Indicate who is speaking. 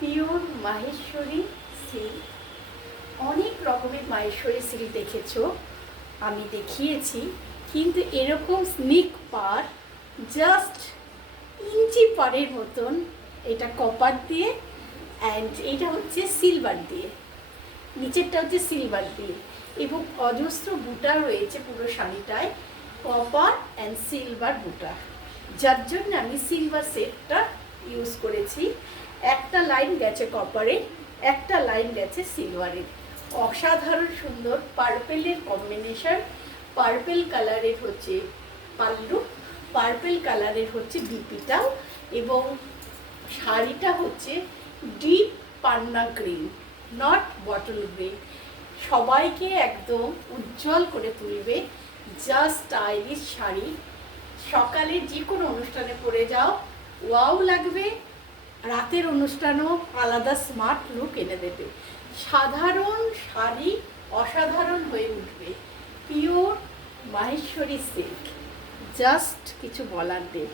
Speaker 1: Pure Maheshwari silk অনেক রকমের Maheshwari silk দেখেছ, আমি দেখিয়েছি, কিন্তু এরকম স্নিক পার জাস্ট ইঞ্চি পারের মতন, এটা কপার দিয়ে অ্যান্ড এটা হচ্ছে সিলভার দিয়ে। নিচেরটা হচ্ছে সিলভার দিয়ে। এবং অজস্র বুটা রয়েছে পুরো শাড়িটায় কপার অ্যান্ড সিলভার বুটা। যার জন্য আমি সিলভার সেটটা ইউজ করেছি। একটা লাইন গেছে কপারে একটা লাইন গেছে সিলভারের অসাধারণ সুন্দর পার্পেলের কম্বিনেশন পার্পেল কালারের হচ্ছে পাল্লু পার্পেল কালারের হচ্ছে বিপিটাও এবং শাড়িটা হচ্ছে ডিপ পান্না গ্রিন নট বটল গ্রিন সবাইকে একদম উজ্জ্বল করে তুলবে জাস্ট স্টাইলিশ শাড়ি। সকালে যে কোনো অনুষ্ঠানে পরে যাও। ওয়াও লাগবে। রাতের অনুষ্ঠানও আলাদা স্মার্ট লুক এনে দেবে। সাধারণ শাড়ি অসাধারণ হয়ে উঠবে। পিওর মাহেশ্বরী সিল্ক জাস্ট কিছু বলার নেই